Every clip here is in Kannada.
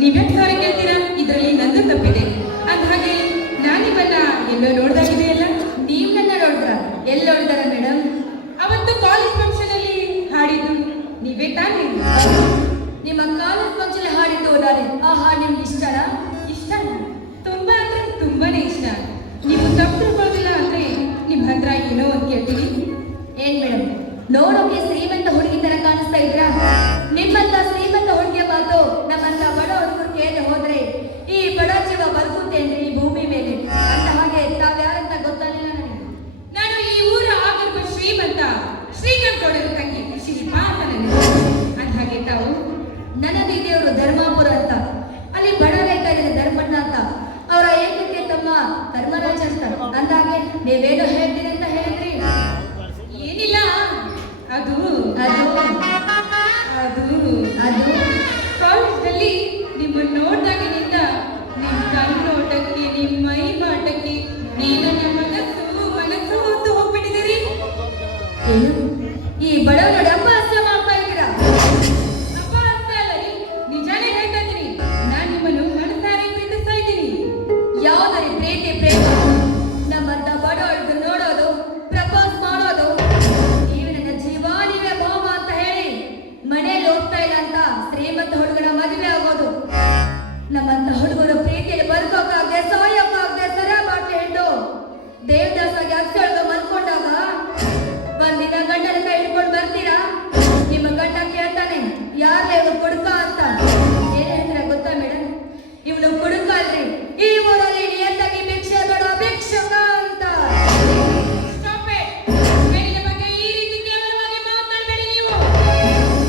ನೀವ್ಯಾಕೆ ಸಾರಿ ಕೇಳ್ತೀರಾ? ಇದರಲ್ಲಿ ನಂದು ತಪ್ಪಿದೆ. ಅಂದ ಹಾಗೆ ನಾನಿವಲ್ಲ ಎಲ್ಲೋ ನೋಡ್ದಾಗಿದೆಯಲ್ಲ. ನೀವು ನನ್ನ ನೋಡಿದ್ರ? ಎಲ್ಲಿ ನೋಡಿದಾರ ಮೇಡಮ್? ಅವತ್ತು ಕಾಲೇಜ್ ಫಂಕ್ಷನ್ ಅಲ್ಲಿ ಹಾಡಿದ್ದು ನೀವೇ ತಾನೇ? ನಿಮ್ಮ ಕಾಲೇಜ್ ಫಂಕ್ಷನ್ ಹಾಡಿದ್ದು ನಾನು. ಆಹಾ, ನಿಮ್ಗೆ ಇಷ್ಟನಾ? ಇಷ್ಟನಾ? ತುಂಬಾ ಅಂದ್ರೆ ತುಂಬಾನೇ ಇಷ್ಟ. ನೀವು ತಪ್ಪು ತಿಳ್ಕೊಳ್ಳೋದಿಲ್ಲ ಅಂದ್ರೆ ನಿಮ್ ಹತ್ರ ಏನೋ ಒಂದು ಕೇಳ್ತೀನಿ. ಏನ್ ಮೇಡಮ್, ನೋಡೋಕೆ ಶ್ರೀಮಂತ ಹುಡುಗಿ ತರ ಕಾಣಿಸ್ತಾ ಇದ್ರ? ನಿಮ್ಮಂತ ಶ್ರೀಮಂತ ಹುಡುಗಿಯ ಮಾತು ನಮ್ಮಂತ ಬಡ ಹುಡುಗರು ಕೇಳಿ ಹೋದ್ರೆ ಈ ಬಡ ಜೀವ ಬದುಕುತ್ತೇನ್ರಿ ಈ ಭೂಮಿ ಮೇಲೆ? ಅಂತ ಹಾಗೆ ತಾವ್ಯಾರಂತ ಗೊತ್ತಾಗಲಿಲ್ಲ ನನಗೆ. ನಾನು ಈ ಊರ ಆಗಿರುವ ಶ್ರೀಮಂತ ಶ್ರೀಕಾಂತ್ ಗೌಡರ ತಂಗಿ ಶಿಲ್ಪಾ ಅಂತ ನನಗೆ. ಅಂದ ಹಾಗೆ ತಾವು? ನನ್ನದು ದೇವರು ಧರ್ಮಾಪುರ ಅಂತ. ಅಲ್ಲಿ ಬಡ ರೈತ ಇದ್ದಾರೆ ಧರ್ಮಣ್ಣ ಅಂತ. ಅವರ ಏಕಕ್ಕೆ ತಮ್ಮ ಧರ್ಮರಾಜ ಅಂತ. ಅಂದಾಗೆ ನೀವೇನೋ ಹೇಳ್ತೀರಿ ಅಂತ ಹೇಳಿದ್ರಿ. ಏನಿಲ್ಲ, ಅದು ಅದು ಅದು ಅದು ಕಾಲೇಜ್ನಲ್ಲಿ ನಿಮ್ಮನ್ನು ನೋಡ್ದಾಗಿನಿಂದ ನಿಮ್ಮ ಕಣ್ಣೋಟಕ್ಕೆ ನಿಮ್ಮ ಮೈ ಮಾಟಕ್ಕೆ ನೀನು ನನ್ನ ಮನಸ್ಸು ಹೊತ್ತು ಹೋಗ್ಬಿಟ್ಟಿದ್ದೀರಿ. ಏನು ಈ ಬಡವನೋಡ ಅಪಹಾಸ್ಯ ಮಾಡ್ತಾ ಇದ್ದೀರಾ? ಅಪಹಾಸ್ಯ ಅಲ್ಲ ರೀ, ನಿಜಾನೇ ಹೇಳ್ತಾ ಇದ್ದೀನಿ. ನಾನು ನಿಮ್ಮನ್ನು ಮನಸಾರೆ ಪ್ರೀತಿಸ್ತಾ ಇದ್ದೀನಿ. ಯಾವ್ದರಿ ಪ್ರೀತಿ ಪ್ರೇಮ? ನಮ್ಮಂತ ಬಡವಳಿಗೆ ನೋಡೋದು, ಪ್ರಪೋಸ್ ಮಾಡೋದು, ನೀವು ನನ್ನ ಜೀವ ನೀವೇ ಭಾವ ಅಂತ ಹೇಳಿ ಮನೇಲಿ ಹೋಗ್ತಾ ಇಲ್ಲ ಅಂತ ಶ್ರೀಮಂತ ಹುಡುಗನ ಮದುವೆ ಆಗೋದು. ನಮ್ಮಂತ ಹುಡುಗರು ಪ್ರೀತಿಯಲ್ಲಿ ಬದುಕೋಕಾಗದೆ ಸಾಯೋಕಾಗದೆ ಸರ ಬಾಟ್ಲಿ ಹಿಡಿದು ದೇವದಾಸಾಗಿ ಅಕ್ಷರಗ ಮಲ್ಕೊಂಡಾಗ ಒಂದಿನ ಗಂಡನ ಕೈ ಹಿಡ್ಕೊಂಡು ಬರ್ತೀರಾ? ನಿಮ್ಮ ಗಂಡ ಕೇಳ್ತಾನೆ, ಯಾರೇ ಇವ್ರು ಕುಡುಕ ಅಂತ. ಏನ್ ಹೇಳ್ತೀರಾ ಗೊತ್ತಾ ಮೇಡಮ್? ಇವನು ಕುಡುಕ ಅಲ್ರಿ, ಈ ಊರಲ್ಲಿ ನಿಯತ್ತಾಗಿ ಭಿಕ್ಷೆ ಬೇಡ ಭಿಕ್ಷುಕ ಅಂತ. Stop it. ಹೆಣ್ಣಿನ ಬಗ್ಗೆ ಈ ರೀತಿ ಕೇವಲವಾಗಿ ಮಾತನಾಡಬೇಡಿ ನೀವು.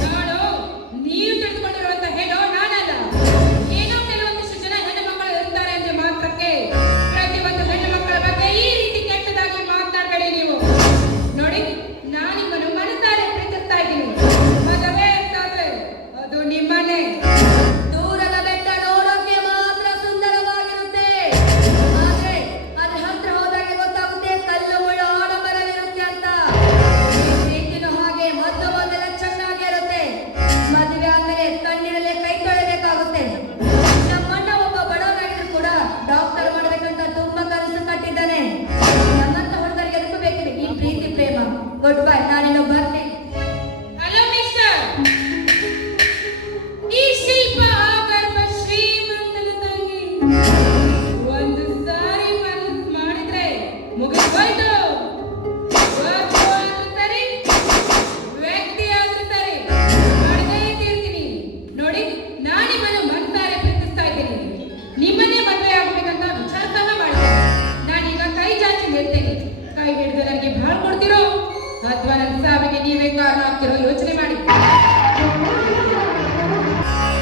ನಾನು ನೀವು ತಿಳಿದುಕೊಂಡಿರುವಂತ ಹೇಳೋ ನಾನಲ್ಲ. ಏನೋ ಕೆಲವೊಂದಿಷ್ಟು ಜನ ಹೆಣ್ಣು ಮಕ್ಕಳು ಇರ್ತಾರೆ ಅಂದ್ರೆ ಮಾತ್ರಕ್ಕೆ ಪ್ರತಿಯೊಂದು ಹೆಣ್ಣು ಮಕ್ಕಳ ಬಗ್ಗೆ ಈ ರೀತಿ ಕೆಟ್ಟದಾಗಿ ಮಾತನಾಡಬೇಡಿ ನೀವು. ನೋಡಿ, ನಾನು ನಿಮ್ಮನ್ನು ಮನಸಾರೆ ಪ್ರೀತಿಸ್ತಾ ಇದ್ದೀನಿ. ಮದುವೆ ಅಂತಾದ್ರೆ ಅದು ನಿಮ್ಮನೆ. ದೂರದ ಬೆಟ್ಟ ನೋಡೋಕೆ ಮಾತ್ರ ಸುಂದರವಾಗಿರುತ್ತೆ, ಆದ್ರೆ ಅದ್ರ ಹತ್ರ ಹೋದಾಗೆ ಗೊತ್ತಾಗುತ್ತೆ ಕಲ್ಲು ಮುಳ್ಳು ಆಡಂಬರವಿರುತ್ತೆ ಅಂತ. ಈ ಪ್ರೀತಿನೂ ಹಾಗೆ ಮೊದಲು ಮೊದಲ ಚೆನ್ನಾಗಿ ಇರುತ್ತೆ. ಮದುವೆ ಆದ್ಮೇಲೆ ಕಣ್ಣಿನಲ್ಲೇ ಕೈ ತೊಳೆಬೇಕಾಗುತ್ತೆ. ನಮ್ಮಣ್ಣ ಒಬ್ಬ ಬಡವನಾಗಿದ್ರು ಕೂಡ ಡಾಕ್ಟರ್ ಮಾಡ್ಬೇಕಂತ ತುಂಬಾ ಕನಸು ಕಟ್ಟಿದ್ದಾನೆ. ನಮ್ಮಂತ ಹುಡುಗರಿಗೆ ಎದಕ್ಕೂ ಬೇಕಿದೆ ಈ ಪ್ರೀತಿ ಪ್ರೇಮ. ಗುಡ್ ಬೈ, ನಾನಿನ್ನು ಬರ್ತೀನಿ. ಹಲೋ ಮಿಸ್ಟರ್, ಈ ಶಿಲ್ಪ ಆಗರ್ಭ ಶ್ರೀಮಂತನ ತಂಗಿ ಒಂದು ಸಾರಿ ಮನಸ್ಸು ಮಾಡಿದ್ರೆ ಮುಗಿದೋಯ್ತು. ವಸ್ತು ಆದ್ರೂ ಸರಿ, ವ್ಯಕ್ತಿ ಆದ್ರೂ ಸರಿ, ಮಾಡದೇ ತೀರ್ತೀನಿ. ನೋಡಿ, ನಾನು ನಿಮ್ಮನ್ನು ಮನಸಾರೆ ಪ್ರೀತಿಸ್ತಾ ಇದ್ದೀನಿ. ನಿಮ್ಮನ್ನೇ ಮದುವೆ ಆಗ್ಬೇಕಂತ ವಿಚಾರ ಸಹ ಮಾಡಿದೆ. ನಾನೀಗ ಕೈ ಚಾಚಿ ನಿಲ್ತೇನೆ. ಕೈ ಹಿಡಿದು ನನಗೆ ಭಾಳ ಕೊಡ್ತಿರೋ ಅಥವಾ ನನ್ನ ಸಾವಿಗೆ ನೀವೇ ಕಾರಣ ಆಗ್ತಿರೋ ಯೋಚನೆ ಮಾಡಿ.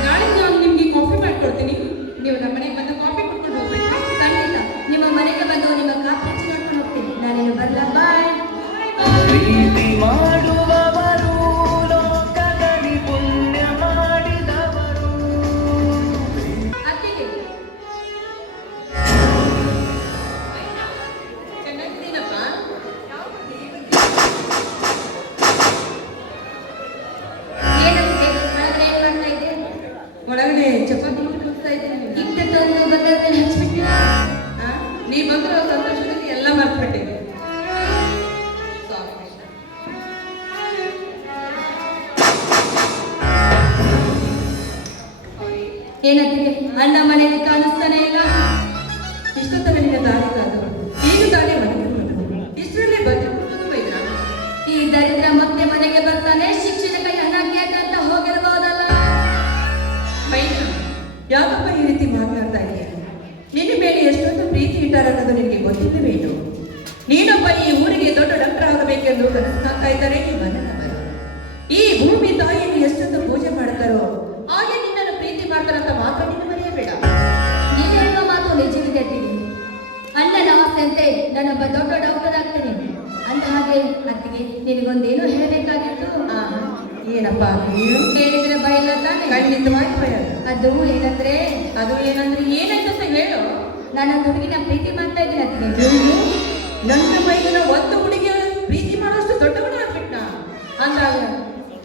ನಾಳೆ ನಾನು ನಿಮ್ಗೆ ಕಾಫಿ ಮಾಡ್ಕೊಡ್ತೀನಿ. ನೀವು ನಮ್ಮ ಮನೆಗೆ ಬಂದು ಕಾಫಿ ಕೊಟ್ಕೊಂಡು ಹೋಗ್ಬೇಕು. ಖಂಡಿತ ನಿಮ್ಮ ಮನೆಗೆ ಬಂದು ನಿಮ್ಮ ಕಾಫಿ ನೋಡ್ಕೊಂಡು ಹೋಗ್ತೀನಿ. ನಾನೇನು ಬರಲ್ಲ. ಬಾಯ್. ಪ್ರೀತಿ ಮಾಡುವವರು ಲೋಕದಲ್ಲಿ ಪುಣ್ಯ ಮಾಡಿದವರು. ಅತ್ತಿಗೆ ಚೆನ್ನಾಗಿದ್ದೀನಪ್ಪ. ಏನಂತೆ ಒಳಗಡೆ ಏನ್ ಮಾಡ್ತಾ ಇದ್ದೆ? ಒಳಗಡೆ ಚಪಾತಿ ಹೋಗ್ತಾ ಇದ್ದೀನಿ. ಇಟ್ಟು ತಂದು ಬಂದದ್ಮೇಲೆ ಹಚ್ಬಿಟ್ಟಿಲ್ಲ. ನೀ ಬಂದಿರೋ ಸಂತೋಷದಲ್ಲಿ ಎಲ್ಲ ಮರ್ತ್ಬಿಟ್ಟೆ. ಏನತ್ತಿಗೆ ಅಣ್ಣ ಮನೆಯಲ್ಲಿ ಕಾಣಿಸ್ತಾನೆ ಇಲ್ಲ? ಇಷ್ಟೊತ್ತನ ನಿನ್ನ ದಾರಿ ಕಾದು ಈಗ ತಾನೇ ಮನೆಗೆ ಇಷ್ಟರಲ್ಲೇ ಬಂದು ಬೈದ್ರ. ಈ ದರಿದ್ರ ಮತ್ತೆ ಮನೆಗೆ ಬರ್ತಾನೆ, ಶಿಕ್ಷಣ ಕೈ ಹಣ ಕೇಳ್ತಂತ ಹೋಗಿರ್ಬೋದಲ್ಲ. ಮೈನ, ಯಾಕಪ್ಪ ಈ ರೀತಿ ಮಾತನಾಡ್ತಾ ಇದೆಯಾ? ನಿನ್ನ ಮೇಲೆ ಎಷ್ಟೊಂದು ಪ್ರೀತಿ ಇಟ್ಟಾರ ಅನ್ನೋದು ನಿನಗೆ ಗೊತ್ತಿಲ್ಲವೇನು? ನೀನೊಬ್ಬ ಈ ಊರಿಗೆ ದೊಡ್ಡ ಡಾಕ್ಟರ್ ಆಗಬೇಕೆಂದು ಕನಸು ಕಾಣ್ತಾ ಇದ್ದಾರೆ ಈ ಮನೆಯವರು. ಈ ಭೂಮಿ ತಾಯಿಯನ್ನು ಎಷ್ಟೊಂದು ಪೂಜೆ ಮಾಡ್ತಾರೋ ಹಾಗೆ ನಿನ್ನನ್ನು ಪ್ರೀತಿ ಮಾಡ್ತಾರಂತ ಮಾತ್ರ ನೀನು ಮರೆಯಬೇಡ. ನೀನು ಹೇಳುವ ಮಾತು ನಿಜವಿದೆ ಅತ್ತಿಗೆ. ಅಣ್ಣನ ಆಸೆಯಂತೆ ನಾನೊಬ್ಬ ದೊಡ್ಡ ಡಾಕ್ಟರ್ ಆಗ್ತೇನೆ. ಅಂತ ಹಾಗೆ ಅತ್ತಿಗೆ ನಿನಗೊಂದೇನು ಹೇಳಬೇಕಾಗಿತ್ತು. ಏನಪ್ಪ ನೀನು ಹೇಳಿದ್ರೆ ಬೈಲ್ಲ ತಾನೆ? ಖಂಡಿತವಾಗಿ ಭಯ. ಅದು ಏನಂದ್ರೆ ಅದು ಏನಂದ್ರೆ ಏನಾಯ್ತಂತ ಹೇಳು. ನಾನು ಹುಡುಗಿನ ಪ್ರೀತಿ ಮಾಡ್ತಾ ಇದ್ದೀನಿ ಅತ್ತಿಗೆ. ನನ್ನ ಮೈಗಿನ ಒಂದು ಹುಡುಗಿಯ ಪ್ರೀತಿ ಮಾಡೋಷ್ಟು ದೊಡ್ಡವನ ಆಗ್ಬಿಟ್ಟ. ಅಂದಾಗ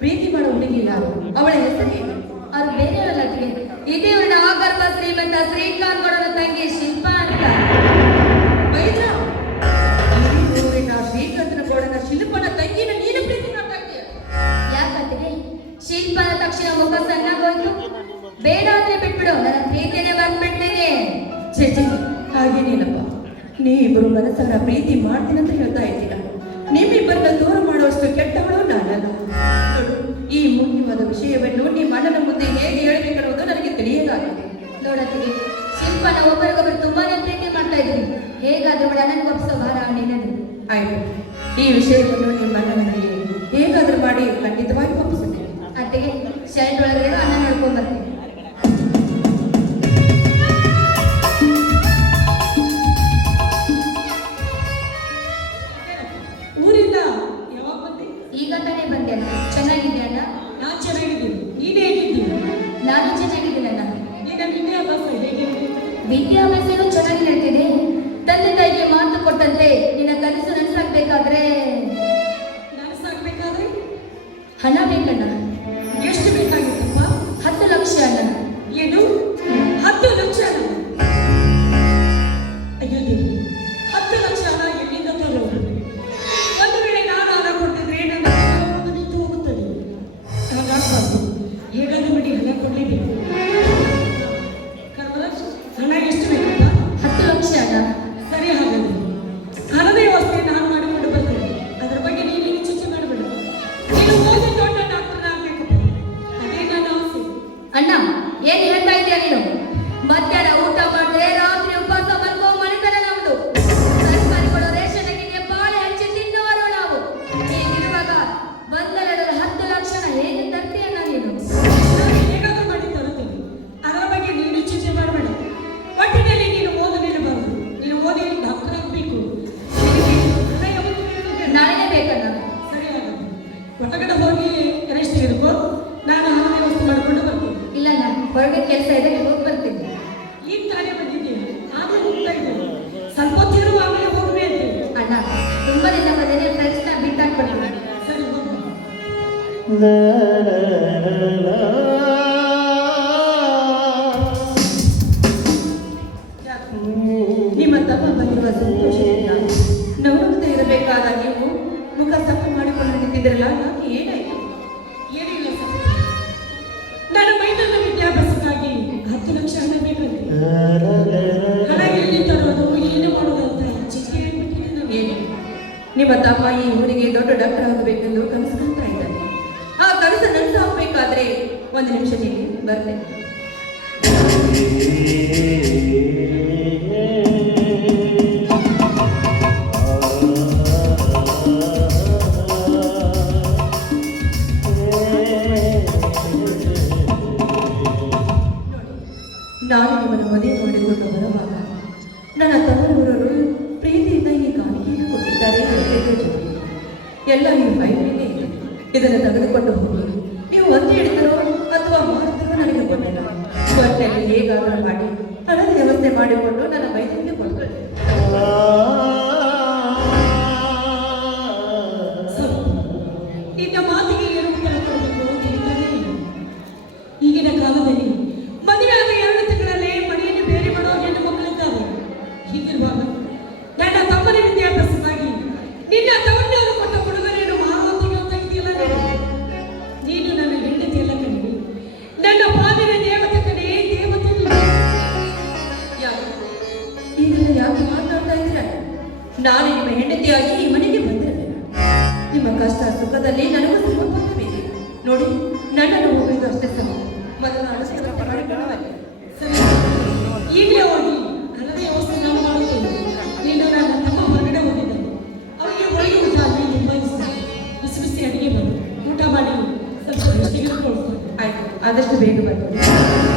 ಪ್ರೀತಿ ಮಾಡೋ ಹುಡುಗಿ ಯಾರು? ಅವಳ ಹೆಸರೇನು? ಅವ್ರು ಬೇರೆಯವರಲ್ಲ ಅತ್ತಿಗೆ. ಇದೇ ಅವ್ರನ್ನ ಆಗ ಶ್ರೀಮಂತ ಶ್ರೀಕಾಂತ್ ಗೌಡನ ತಂಗಿ ಶಿಲ್ಪ ಅಂತ. ವೈದ್ರ ಊರಿನ ಶ್ರೀಕಾಂತನ ಗೌಡನ ಶಿಲ್ಪನ ತಂಗಿನ ನೀನು ಪ್ರೀತಿ ಮಾಡ್ತಾ ಇದೀಯ. ಯಾಕಂದ್ರೆ ಶಿಲ್ಪನ ತಕ್ಷಣ ಮುಖ ಸಣ್ಣಗೋಯ್ತು. ಬೇಡ ಅಂದ್ರೆ ಬಿಟ್ಬಿಡು, ನನ್ನ ಪ್ರೀತಿನೇ ಬಂದ್ಬಿಟ್ಟಿದೆ. ಛೇ ಛೇ, ಹಾಗೇನಿಲ್ಲಪ್ಪ. ನೀ ಇಬ್ಬರು ಮನಸ್ಸನ್ನ ಪ್ರೀತಿ ಮಾಡ್ತೀನಿ ಅಂತ ಹೇಳ್ತಾ ಇದ್ದೀರ. ನಿಮ್ಮಿಬ್ಬರನ್ನ ದೂರ ಮಾಡುವಷ್ಟು ಕೆಟ್ಟವಳು ನಾನಲ್ಲ. ನೋಡು, ಈ ಮುಖ್ಯವಾದ ವಿಷಯವನ್ನು ನಿಮ್ಮ ಅಣ್ಣನ ಮುಂದೆ ಹೇಗೆ ಹೇಳಬೇಕನ್ನೋದು ನನಗೆ ತಿಳಿಯಲಾಗಿದೆ. ನೋಡತ್ತಿಗೆ ಶಿಲ್ಪನ ಒಬ್ಬರಿಗೊಬ್ಬರು ತುಂಬಾನೇ ಪ್ರೀತಿ ಮಾಡ್ತಾ ಇದ್ವಿ. ಹೇಗಾದ್ರೂ ಬಿಡ ನನಗೆ ಒಪ್ಸೋ ಭಾರ ನಿನ್ನದು. ಆಯ್ತು, ಈ ವಿಷಯವನ್ನು ನಿಮ್ಮ ಅಣ್ಣನಿಗೆ ಹೇಗಾದ್ರೂ ಮಾಡಿ ಖಂಡಿತವಾಗಿ ಒಪ್ಪಿಸುತ್ತೇನೆ. ಅತ್ತಿಗೆ ಶರ್ಟ್ ಒಳಗಡೆ ಅನ್ನ ನೋಡ್ಕೊಂಡ್ ಬರ್ತೀನಿ. ಊರಿಂದ ಯಾವಾಗ ಬಂದೆ? ಈಗ ತಾನೇ ಬಂದೆ ಅಣ್ಣ. ಚೆನ್ನಾಗಿದ್ಯಾ ಅಣ್ಣ? ನಾನು ಚೆನ್ನಾಗಿದ್ದೀನಿ. ನೀನು ಹೇಗಿದ್ದೀನಿ? ನಾನು ಚೆನ್ನಾಗಿದ್ದೀನಿ ಅಣ್ಣ. ನಿನ್ನ ವಿದ್ಯಾಭ್ಯಾಸ ಹೇಗಿದೆ? ವಿದ್ಯಾಭ್ಯಾಸನೂ ಚೆನ್ನಾಗಿ ನಡೀತಿದೆ. ತಂದೆ ತಾಯಿಗೆ ಮಾತು ಕೊಟ್ಟಂತೆ ನಿನ್ನ ಕನಸು ನನಸಾಗ್ಬೇಕಾದ್ರೆ ನನಸಾಗ್ಬೇಕಾದ್ರೆ ಹಣ ಬೇಕಣ್ಣ. ಎಷ್ಟು ಬೇಕಾಗಿತ್ತಪ್ಪ? 10 ಲಕ್ಷ ಅಣ್ಣ. ಏನು 10 ಲಕ್ಷ? ಅಯ್ಯೋ ದೇವ್ರೆ, 10 ಲಕ್ಷ ಹಣ ಎಲ್ಲಿಂದ ತರೋದು? ಒಂದು ವೇಳೆ ನಾನು ಹಣ ಕೊಡ್ತಿದ್ರೆ ನನ್ನ ಜೀವನ ನಿಂತು ಹೋಗುತ್ತದೆ. ಹಾಗಾಗಬಾರ್ದು. ಹೇಗಾದ್ರೂ ಬಿಡಿ, ಹಣ ಕೊಡ್ಲೇಬೇಕು. ಕರ್ಮರಾಜ್, ಹಣ ಎಷ್ಟು ಬೇಕಪ್ಪ? 10 ಲಕ್ಷ ಅಣ್ಣ. ಸರಿ, ಹಾಗಾದ್ರೆ ಹಣದ ವ್ಯವಸ್ಥೆ ನಾನು ಮಾಡಿಕೊಂಡು ಬರ್ತೇನೆ. ಅದರ ಬಗ್ಗೆ ನೀನು ಚರ್ಚೆ ಮಾಡಬೇಡ. ನೀನು ಓದಿ ದೊಡ್ಡ ಡಾಕ್ಟರ್ ಆಗ್ಬೇಕಪ್ಪ, ಅದೇ ನನ್ನ ಆಸೆ. ಅಣ್ಣ, ಏನ್ ಹೇಳ್ತಾ ಇದೀಯ ನೀನು? ಮಧ್ಯಾಹ್ನ ಊಟ ಮಾಡಿದ್ರೆ ರಾತ್ರಿ ಉಪವಾಸ ಮಲ್ಕೋ ಮನೆತನ ನಮ್ದು. ಸರ್ಕಾರಿ ಕೊಡೋ ರೇಷನ್ ಅಕ್ಕಿಗೆ ಬಾಳೆ ಹಚ್ಚಿ ತಿನ್ನುವರು ನಾವು. ಹೀಗಿರುವಾಗ 10 ಲಕ್ಷನ ಹೇಗೆ ತರ್ತೀಯಣ್ಣ ನೀನು? ನಾನು ಹೇಗಾದ್ರೂ ಮಾಡಿ ತರುತ್ತೇನೆ. ಅದರ ಬಗ್ಗೆ ನೀನು ಚಿಂತೆ ಮಾಡಬೇಡ. ಒಟ್ಟಿನಲ್ಲಿ ನೀನು ಓದಲೇಬಾರದು. ನೀನು ಓದಿ ಡಾಕ್ಟರ್ ಆಗಬೇಕು. ಹಣ ಯಾವತ್ತೂ ಬೇಕು. ನಾಳೆನೇ ಬೇಕಣ್ಣ. ಸರಿ, ಹಾಗಾದ್ರೆ ಹೊರಗಡೆ ಹೋಗಿ ರೆಸ್ಟ್ ತೆಗೆದುಕೋ. ನಾನು ಹಣ ವ್ಯವಸ್ಥೆ ಮಾಡಿಕೊಂಡು ಬರ್ತೀನಿ. ಇಲ್ಲಣ್ಣ, ಹೊರಗೆ ಕೆಲಸ ಇದೆ, ಹೋಗಿ ಬರ್ತೀನಿ. ಈಗ ತಾನೇ ಬಂದಿದ್ದೀನಿ, ಆದರೂ ಹೋಗ್ತಾ ಇದ್ದೇನೆ. ಸ್ವಲ್ಪ ಹೊತ್ತಿರು, ಆಮೇಲೆ ಹೋಗ್ಬೇಕು. ಅಣ್ಣ, ತುಂಬಾ ದಿನ ಬಂದಿದೆ, ಫ್ರೆಂಡ್ಸ್ನ ಬಿಟ್ಟಾಕ್ಬಿಡ್ತೀನಿ. ಸರಿ, ಹೋಗು. ನಿಮ್ಮ ತಮ್ಮ ಬಂದಿರುವ ಸಂತೋಷದಿಂದ ನವನತೆ ಇರಬೇಕಾದ ನೀವು ಮುಖ ಸಫಲ ಮಾಡಿಕೊಂಡು ನಿಂತಿದ್ರಲ್ಲ, ಯಾಕೆ ಏನಾಯಿತು? ಏನಿಲ್ಲ ಸರ್, ನನ್ನ ಮೈದನ ವಿದ್ಯಾಭ್ಯಾಸಕ್ಕಾಗಿ 10 ಲಕ್ಷ ಹಣ ಬೇಕಂತೆ. ಹಣ ಎಲ್ಲಿ ತರೋದು, ಏನು ಮಾಡೋದು ಅಂತ ಚಿಂತೆ ಆಗ್ಬಿಟ್ಟಿದೆ ನನಗೆ. ನಿಮ್ಮ ತಮ್ಮ ಈ ಊರಿಗೆ ದೊಡ್ಡ ಡಾಕ್ಟರ್ ಆಗಬೇಕೆಂದು ಕನಸು ಕಾಣ್ತಾ ಇದ್ದಾನೆ. ಆ ಕನಸು ನನಸಾಗಬೇಕಾದ್ರೆ 1 ನಿಮಿಷ ನೀಡಿ ಬರ್ತೇನೆ. ನಾನು ನಿಮ್ಮನ್ನು ಮದುವೆ ಮಾಡಿಕೊಂಡು ಬರುವಾಗ ನನ್ನ ತಮ್ಮನವರು ಪ್ರೀತಿಯಿಂದ ಈ ಕಾಣಿಕೆಯನ್ನು ಕೊಟ್ಟಿದ್ದಾರೆ ಅಂತ ಹೇಳಿದ್ರು ಜೊತೆ. ಎಲ್ಲ ಈ ಫೈಲ್ನಲ್ಲಿ ಇದೆ. ಇದನ್ನು ತೆಗೆದುಕೊಂಡು ಹೋಗಿ ನೀವು ಒತ್ತಿ ಹಿಡಿದರೋ ಅಥವಾ ಮಾಡಿದರೋ ನನಗೆ ಗೊತ್ತಿಲ್ಲ. ಒಟ್ಟಿನಲ್ಲಿ ಹೇಗಾದರೂ ಮಾಡಿ ಹಣದ ವ್ಯವಸ್ಥೆ ಮಾಡಿಕೊಂಡು ನನ್ನ ಮೈದನಿಗೆ ಕೊಡ್ಕೊಳ್ಳಿ. ನಿನ್ನ ಮಾತಿಗೆ ಏನು ಉತ್ತರ ಕೊಡಬೇಕು ತಿಳಿತಾನೇ ಇಲ್ಲ. ಈಗಿನ ಕಾಲದಲ್ಲಿ ಮದುವೆ ಆದ 2 ತಿಂಗಳಲ್ಲೇ ಮನೆಯನ್ನು ಬೇರೆ ಮಾಡೋ ಹೆಣ್ಣು ಮಕ್ಕಳಿದ್ದಾರೆ. ಹೀಗಿರುವಾಗ ನನ್ನ ತಮ್ಮನ ವಿದ್ಯಾಭ್ಯಾಸಕ್ಕಾಗಿ ನಿನ್ನ ತವರಿನವರು ಕೊಟ್ಟ ಉಡುಗೊರೆಯನ್ನು ಮಾರುವಂತೆಗೆ ತೆಗೆದಿಲ್ಲ. ನೀನು ನನ್ನ ಹೆಂಡತಿ ಎಲ್ಲ ಕಣೆ, ನನ್ನ ಪಾಲಿನ ದೇವತೆ ಕಣೆ, ದೇವತೆ ನೀನು. ಈಗೆಲ್ಲ ಯಾಕೆ ಮಾತಾಡ್ತಾ ಇದ್ದೀರ? ನಾನು ನಿಮ್ಮ ಹೆಂಡತಿಯಾಗಿ ಈ ಮನೆಗೆ ಬಂದಿರಬೇಕು. ನಿಮ್ಮ ಕಷ್ಟ ಸುಖದಲ್ಲಿ ನನಗೂ ಸಮಪಾಲವಿದೆ. ನೋಡಿ, ನನ್ನನ್ನು ಹೋಗುವುದು ಅಷ್ಟೇ ಸಮ. ಮೊದಲು ಅಳಸದ ಪರವಾಗಿ ಸರಿ, ಈಗಲೇ ಹೋಗಿ ಹಣದ ವ್ಯವಸ್ಥೆ ನಾನು ಮಾಡುತ್ತೇನೆ. ನೀನು ನನ್ನ ತಮ್ಮ ಹೊರಗಡೆ ಹೋಗಿದ್ದಾನೆ. ಅವರಿಗೆ ಒಳಗೆ ಊಟ ಅಲ್ಲಿ ನಿಭಾಯಿಸ್ತಾರೆ. ಬಿಸಿ ಬಿಸಿ ಅಡಿಗೆ ಬಂದು ಊಟ ಮಾಡಿ ಸ್ವಲ್ಪ ತೆಗೆದುಕೊಳ್ತಾರೆ. ಆಯ್ತು, ಆದಷ್ಟು ಬೇಗ ಬರ್ತೀನಿ.